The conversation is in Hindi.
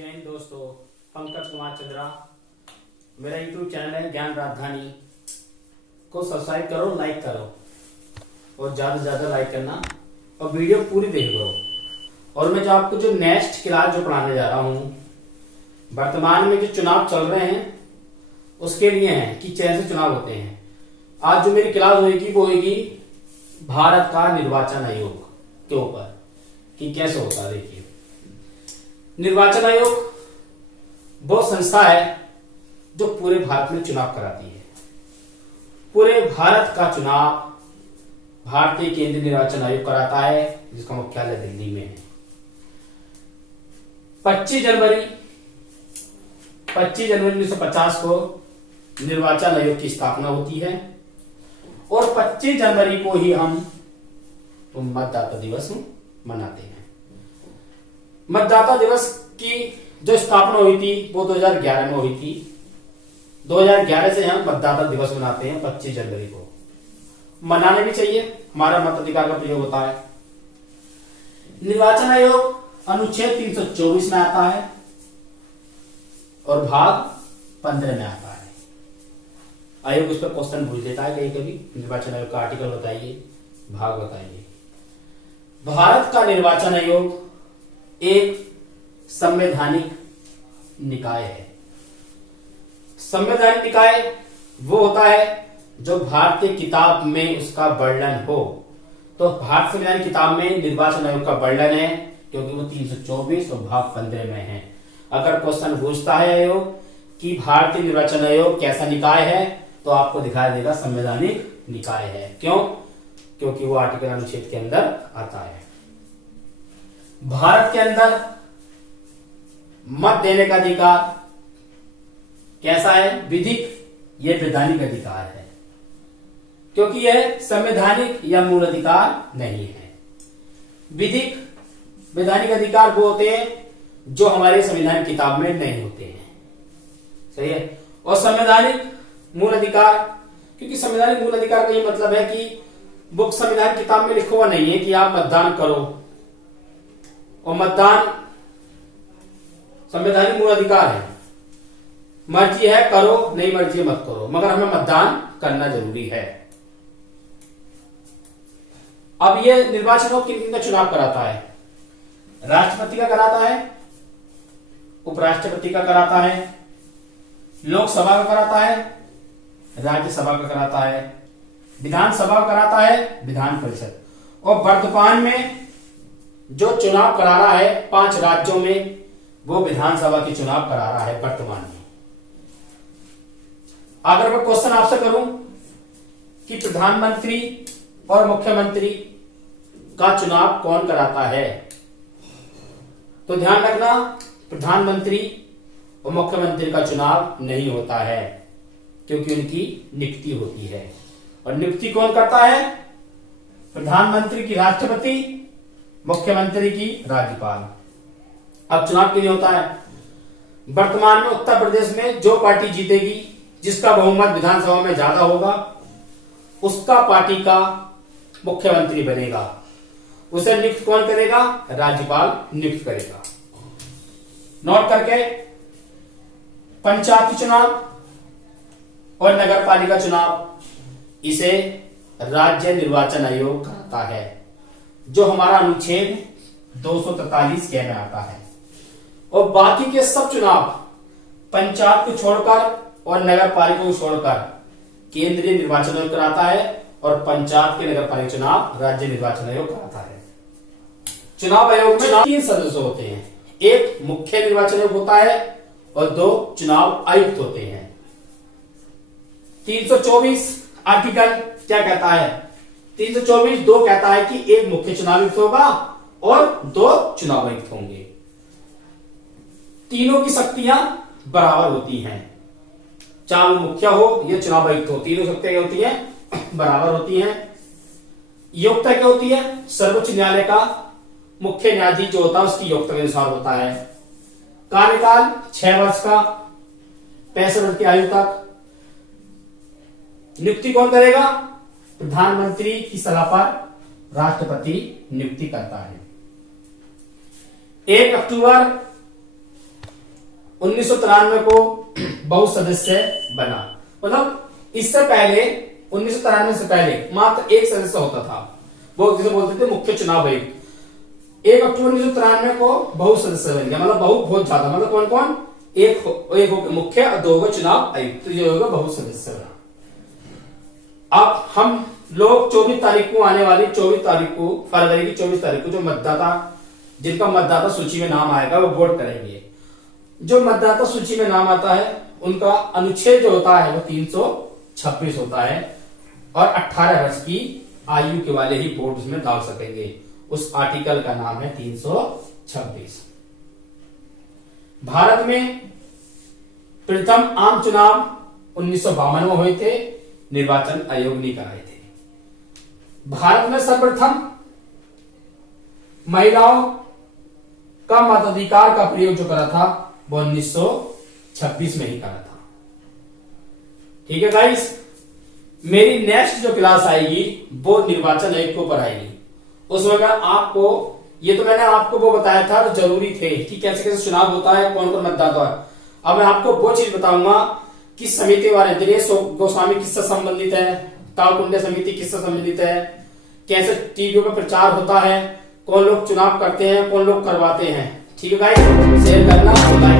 जय हिंद दोस्तों, पंकज कुमार चंद्रा। मेरा यूट्यूब चैनल है ज्ञान राजधानी को सब्सक्राइब करो, लाइक करो और ज्यादा से ज्यादा लाइक करना और वीडियो पूरी देख करो। और मैं जो आपको जो नेक्स्ट क्लास जो पढ़ाने जा रहा हूँ, वर्तमान में जो चुनाव चल रहे हैं उसके लिए है कि कैसे चुनाव होते हैं। आज जो मेरी क्लास होगी वो होगी भारत का निर्वाचन आयोग के ऊपर कि कैसे होता है। देखिए, निर्वाचन आयोग वो संस्था है जो पूरे भारत में चुनाव कराती है। पूरे भारत का चुनाव भारतीय केंद्रीय निर्वाचन आयोग कराता है, जिसका मुख्यालय दिल्ली में है। 25 जनवरी 1950 को निर्वाचन आयोग की स्थापना होती है और 25 जनवरी को ही हम मतदाता दिवस मनाते हैं। मतदाता दिवस की जो स्थापना हुई थी वो 2011 में हुई थी। 2011 से हम मतदाता दिवस मनाते हैं 25 जनवरी को। मनाने भी चाहिए, हमारा मताधिकार का प्रयोग होता है। निर्वाचन आयोग अनुच्छेद 324 में आता है और भाग 15 में आता है। आयोग उस पर क्वेश्चन पूछ देता है कहीं कभी, निर्वाचन आयोग का आर्टिकल बताइए, भाग बताइए। भारत का निर्वाचन आयोग एक संवैधानिक निकाय है। संवैधानिक निकाय वो होता है जो भारतीय किताब में उसका वर्णन हो। तो भारत संविधान किताब में निर्वाचन आयोग का वर्णन है क्योंकि वो 324 और भाग 15 में है। अगर क्वेश्चन पूछता है आयोग कि भारतीय निर्वाचन आयोग कैसा निकाय है तो आपको दिखाई देगा संवैधानिक निकाय है। क्यों? क्योंकि वो आर्टिकल अनुच्छेद के अंदर आता है। भारत के अंदर मत देने का अधिकार कैसा है? विधिक या वैधानिक अधिकार है, क्योंकि यह संवैधानिक या मूल अधिकार नहीं है। विधिक वैधानिक अधिकार वो होते हैं जो हमारे संविधान किताब में नहीं होते हैं, सही है। और संवैधानिक मूल अधिकार, क्योंकि संवैधानिक मूल अधिकार का ये मतलब है कि वो संविधान किताब में लिखा हुआ नहीं है कि आप मतदान करो, और मतदान संवैधानिक मूल अधिकार है। मर्जी है करो, नहीं मर्जी मत करो, मगर हमें मतदान करना जरूरी है। अब ये निर्वाचन आयोग किन किन का चुनाव कराता है? राष्ट्रपति का कराता है, उपराष्ट्रपति का कराता है, लोकसभा का कराता है, राज्यसभा का कराता है, विधानसभा का कराता है, विधान परिषद। और वर्तमान में जो चुनाव करा रहा है 5 राज्यों में, वो विधानसभा की चुनाव करा रहा है वर्तमान में। अगर मैं क्वेश्चन आपसे करूं कि प्रधानमंत्री और मुख्यमंत्री का चुनाव कौन कराता है, तो ध्यान रखना प्रधानमंत्री और मुख्यमंत्री का चुनाव नहीं होता है, क्योंकि उनकी नियुक्ति होती है। और नियुक्ति कौन करता है? प्रधानमंत्री की राष्ट्रपति, मुख्यमंत्री की राज्यपाल। अब चुनाव के लिए होता है, वर्तमान में उत्तर प्रदेश में जो पार्टी जीतेगी, जिसका बहुमत विधानसभा में ज्यादा होगा, उसका पार्टी का मुख्यमंत्री बनेगा। उसे नियुक्त कौन करेगा? राज्यपाल नियुक्त करेगा। नोट करके, पंचायती चुनाव और नगर पालिका चुनाव इसे राज्य निर्वाचन आयोग कराता है, जो हमारा अनुच्छेद 243 के में आता है। और बाकी के सब चुनाव पंचायत को छोड़कर और नगर पालिका को छोड़कर केंद्रीय निर्वाचन आयोग कराता है, और पंचायत के नगर पालिका चुनाव राज्य निर्वाचन आयोग कराता है। चुनाव आयोग में 3 सदस्य होते हैं। एक मुख्य निर्वाचन आयोग होता है और 2 चुनाव आयुक्त होते हैं। 324 आर्टिकल क्या कहता है? 324(2) कहता है कि एक मुख्य चुनाव आयुक्त होगा और 2 चुनाव आयुक्त होंगे। तीनों की शक्तियां बराबर होती हैं, चाहे वो मुख्य हो या चुनाव आयुक्त हो, तीनों शक्तियां क्या होती हैं? बराबर होती हैं। योग्यता क्या होती है? सर्वोच्च न्यायालय का मुख्य न्यायाधीश जो होता है उसकी योग्यता के अनुसार होता है। कार्यकाल 6 वर्ष का, 65 वर्ष की आयु तक। नियुक्ति कौन करेगा? प्रधानमंत्री की सलाह पर राष्ट्रपति नियुक्ति करता है। 1 अक्टूबर 1993 को बहु सदस्य बना। मतलब इससे पहले 1993 से पहले मात्र एक सदस्य होता था, वो जिसे बोलते थे मुख्य चुनाव आयुक्त। 1 अक्टूबर 1993 को बहु सदस्य बन गया, मतलब बहु बहुत ज्यादा, मतलब कौन कौन, एक हो मुख्य और 2 को चुनाव आयुक्त, तो ये होगा बहु सदस्य बना। अब हम लोग 24 तारीख को आने वाली 24 तारीख को, फरवरी की 24 तारीख को जो मतदाता, जिनका मतदाता सूची में नाम आएगा वो वोट करेंगे। जो मतदाता सूची में नाम आता है उनका अनुच्छेद जो होता है वो 326 होता है और 18 वर्ष की आयु के वाले ही वोट उसमें डाल सकेंगे। उस आर्टिकल का नाम है 326। भारत में प्रथम आम चुनाव 1952 में हुए थे, निर्वाचन आयोग ने कराए थे। भारत में सर्वप्रथम महिलाओं का मताधिकार का प्रयोग जो करा था वो 1926 में ही करा था। ठीक है गाइस, मेरी नेक्स्ट जो क्लास आएगी वो निर्वाचन आयोग के ऊपर आएगी। उसमें मैं आपको, ये तो मैंने आपको वो बताया था तो जरूरी थे कि कैसे कैसे चुनाव होता है, कौन कौन मतदाता है। अब मैं आपको वो चीज बताऊंगा कि समिति वाले दिनेश गोस्वामी किससे संबंधित है, तालकुंडे समिति किससे संबंधित है, कैसे टीवीओ पर प्रचार होता है, कौन लोग चुनाव करते हैं, कौन लोग करवाते हैं। ठीक है गाइस, शेयर करना, लाइक